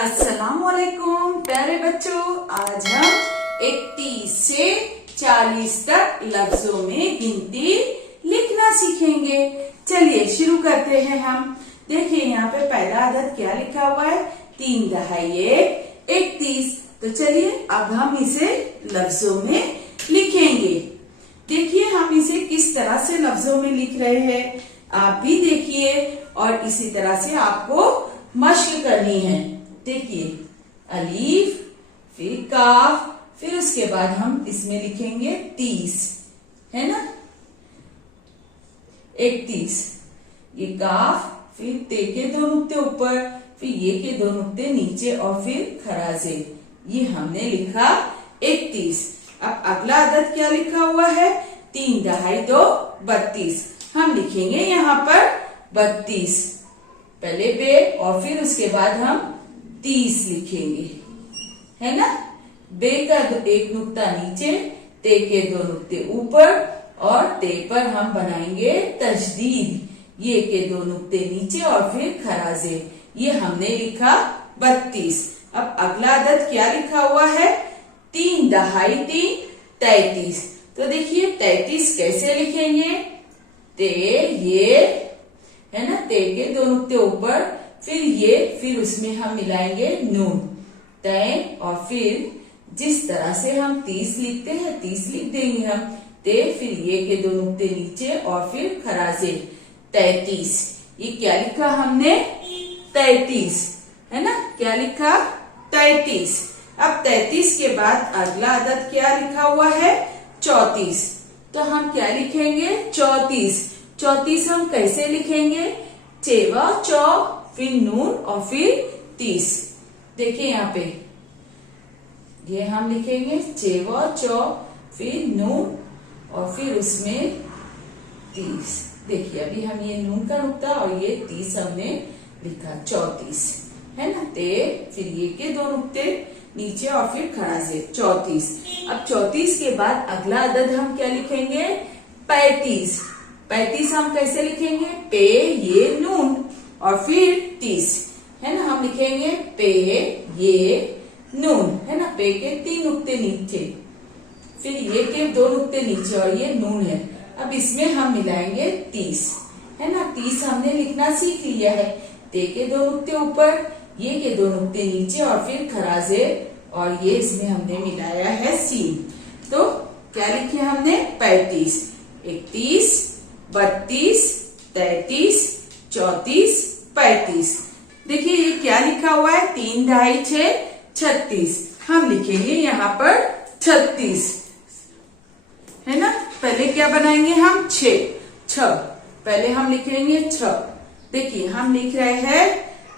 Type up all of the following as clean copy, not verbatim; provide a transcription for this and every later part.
अस्सलाम वालेकुम प्यारे बच्चों, आज हम 31 से 40 तक लफ्जों में गिनती लिखना सीखेंगे। चलिए शुरू करते हैं हम। देखिए यहाँ पे पहला अदद क्या लिखा हुआ है, 3 दहाई 31। तो चलिए अब हम इसे लफ्जों में लिखेंगे। देखिए हम इसे किस तरह से लफ्जों में लिख रहे हैं, आप भी देखिए और इसी तरह से आपको मश्क करनी है। देखिए अलीफ, फिर काफ, फिर उसके बाद हम इसमें लिखेंगे 30, है ना, 31। ये काफ, फिर ते के 2 नुक्ते ऊपर, फिर ये के 2 नुक्ते नीचे और फिर खराजे। ये हमने लिखा 31। अब अगला अदद क्या लिखा हुआ है, 3 दहाई 2 32। हम लिखेंगे यहाँ पर 32, पहले बे और फिर उसके बाद हम 30 लिखेंगे, है ना। बे का 1 नुक्ता नीचे, ते के 2 नुक्ते ऊपर और ते पर हम बनाएंगे तशदीद, ये के 2 नुक्ते नीचे और फिर खराजे। ये हमने लिखा 32। अब अगला अदद क्या लिखा हुआ है, 3 दहाई 3 33। तो देखिए 33 कैसे लिखेंगे, ते ये है ना, ते के 2 नुक्ते ऊपर, फिर ये, फिर उसमें हम मिलाएंगे नून, तय, और फिर जिस तरह से हम 30 लिखते हैं 30 लिख देंगे हम, ते, फिर ये के 2 नुक्ते नीचे और फिर खराजे, 33। ये क्या लिखा हमने, 33, है ना, क्या लिखा 33। अब 33 के बाद अगला अदद क्या लिखा हुआ है, 34। तो हम क्या लिखेंगे, 34। 34 हम कैसे लिखेंगे, चेवा चौ, फिर नून और फिर 30। देखिए यहाँ पे ये हम लिखेंगे चेवा चौ, फिर नून और फिर उसमें 30। देखिए अभी हम ये नून का नुक्ता और ये 30 हमने लिखा, 34, है ना, ते, फिर ये के 2 नुक्ते नीचे और फिर खराजे, 34। अब 34 के बाद अगला अदद हम क्या लिखेंगे, 35। 35 हम कैसे लिखेंगे, पे, ये नून और फिर 30, है ना, हम लिखेंगे पे, ये नून, है ना, पे के 3 नुक्ते नीचे, फिर ये के 2 नुक्ते नीचे और ये नून है। अब इसमें हम मिलाएंगे 30, है ना, 30 हमने लिखना सीख लिया है, ते के 2 नुक्ते ऊपर, ये के 2 नुक्ते नीचे और फिर खराजे, और ये इसमें हमने मिलाया है सीन। तो क्या लिखे हमने, 35, 31, 32, 33, 34, 35। देखिए ये क्या लिखा हुआ है, 3 दहाई 6 36। हम लिखेंगे यहाँ पर 36, है ना। पहले क्या बनाएंगे हम, 6, पहले हम लिखेंगे 6। देखिए हम लिख रहे हैं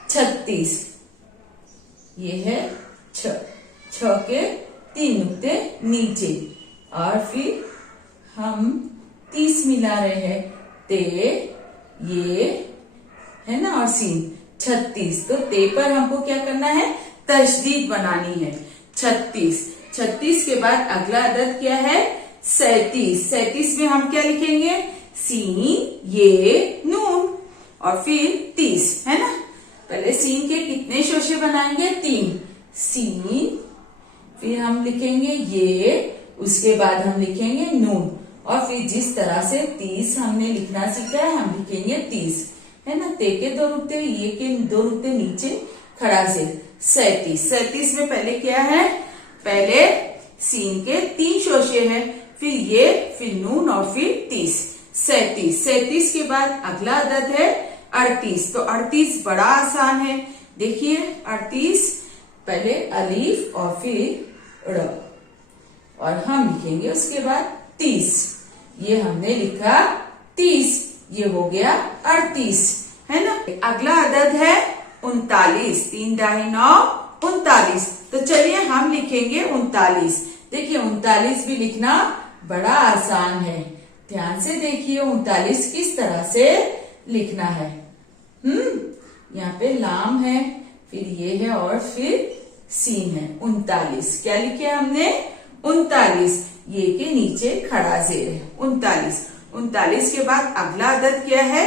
36, ये है 6 के 3 नुक्ते नीचे और फिर हम 30 मिला रहे हैं, ते, ये, है ना, और सीन, 36। तो ते पर हमको क्या करना है, तशदीद बनानी है, 36। 36 के बाद अगला अदद क्या है, 37। 37 में हम क्या लिखेंगे, सीन, ये, नून और फिर 30, है ना। पहले सीन के कितने शोशे बनाएंगे, 3, सीन, फिर हम लिखेंगे ये, उसके बाद हम लिखेंगे नून और फिर जिस तरह से 30 हमने लिखना सीखा है हम लिखेंगे 30, है ना, ते के 2 नुक्ते, ये के 2 नुक्ते नीचे, खड़ा से 37। 37 में पहले क्या है, पहले सीन के 3 शोशे हैं, फिर ये, फिर नून और फिर 30, 37। 37 के बाद अगला अदद है 38। तो 38 बड़ा आसान है। देखिए 38, पहले अलीफ और फिर र, और हम लिखेंगे उसके बाद 30। ये हमने लिखा 30, ये हो गया 38, है ना। अगला अदद है 39। 3 दहाई 9 39। तो चलिए हम लिखेंगे 39। देखिए 39 भी लिखना बड़ा आसान है, ध्यान से देखिए 39 किस तरह से लिखना है। यहाँ पे लाम है, फिर ये है और फिर सीन है, 39। क्या लिखे हमने, 39, ये के नीचे खड़ा जेर है, 39। 39 के बाद अगला अदद क्या है,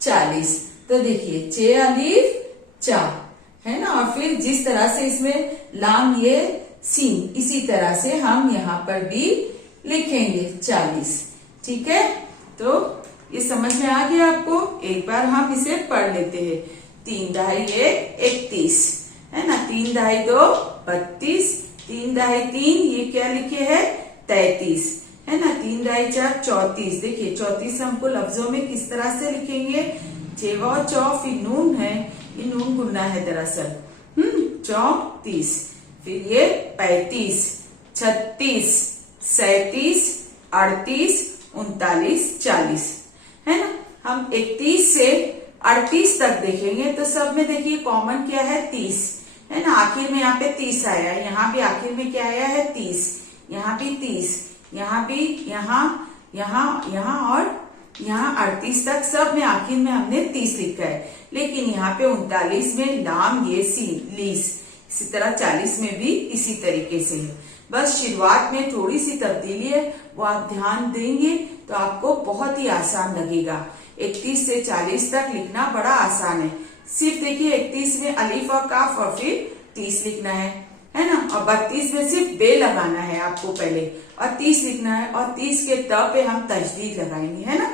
40। तो देखिए 6 अलीफ 4, है ना। और फिर जिस तरह से इसमें लाम ये सीन, इसी तरह से हम यहाँ पर भी लिखेंगे 40। ठीक है, तो ये समझ में आ गया आपको। एक बार हम इसे पढ़ लेते हैं। 3 दहाई 1 31, है ना। 3 दहाई 2 32, 3 दहाई 3 ये क्या लिखे है 33, है ना। 3 दहाई 4 34। देखिए 34 हमको लफ्जों में किस तरह से लिखेंगे, चेवा चौ फिर नून है, ये नून गुन्ना है दरअसल। 34, फिर ये 35, 36, 37, 38, 39, 40, है ना। हम 31 से 38 तक देखेंगे तो सब में देखिए कॉमन क्या है 30, है ना। आखिर में यहाँ पे 30 आया है, यहाँ भी आखिर में क्या आया है 30, यहाँ भी 30, यहाँ भी, यहाँ और यहाँ 38 तक सब में आखिर में हमने 30 लिखा है। लेकिन यहाँ पे 39 में लाम ये लीस, इसी तरह 40 में भी इसी तरीके से है। बस शुरुआत में थोड़ी सी तब्दीली है, वो आप ध्यान देंगे तो आपको बहुत ही आसान लगेगा। 31 से 40 तक लिखना बड़ा आसान है। सिर्फ देखिए 31 में अलीफ और काफ और फिर 30 लिखना है ना। और 32 में सिर्फ बे लगाना है आपको पहले, और 30 लिखना है, और 30 के त पे हम तजदीद लगाएंगे, है ना।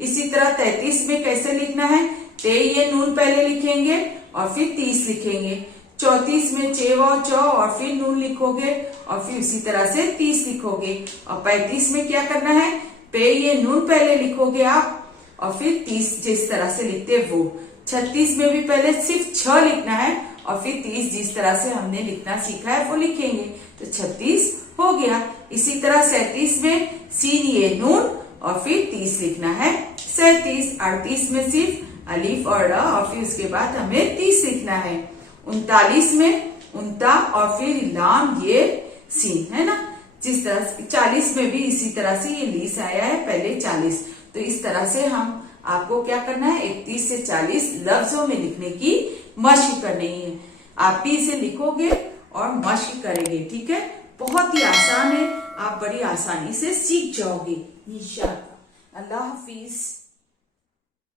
इसी तरह 33 में कैसे लिखना है, ते ये नून पहले लिखेंगे और फिर 30 लिखेंगे। 34 में चेव और चौ और फिर नून लिखोगे और फिर उसी तरह से 30 लिखोगे। और 35 में क्या करना है, पे ये नून पहले लिखोगे आप और फिर 30 जिस तरह से लिखते वो। 36 में भी पहले सिर्फ 6 लिखना है और फिर 30 जिस तरह से हमने लिखना सीखा है वो लिखेंगे, तो 36 हो गया। इसी तरह 37 में सीन ये नून और फिर 30 लिखना है 37। 38 में सिर्फ अलीफ और र और फिर उसके बाद हमें 30 लिखना है। 39 में उनता और फिर लाम ये सीन, है ना। जिस तरह से 40 में भी इसी तरह से ये लीस आया है पहले 40। तो इस तरह से हम आपको क्या करना है, 31 से 40 लफ्जों में लिखने की मशक करनी है। आप भी इसे लिखोगे और मशक करेंगे, ठीक है। बहुत ही आसान है, आप बड़ी आसानी से सीख जाओगे इंशाअल्लाह। अल्लाह हाफिज।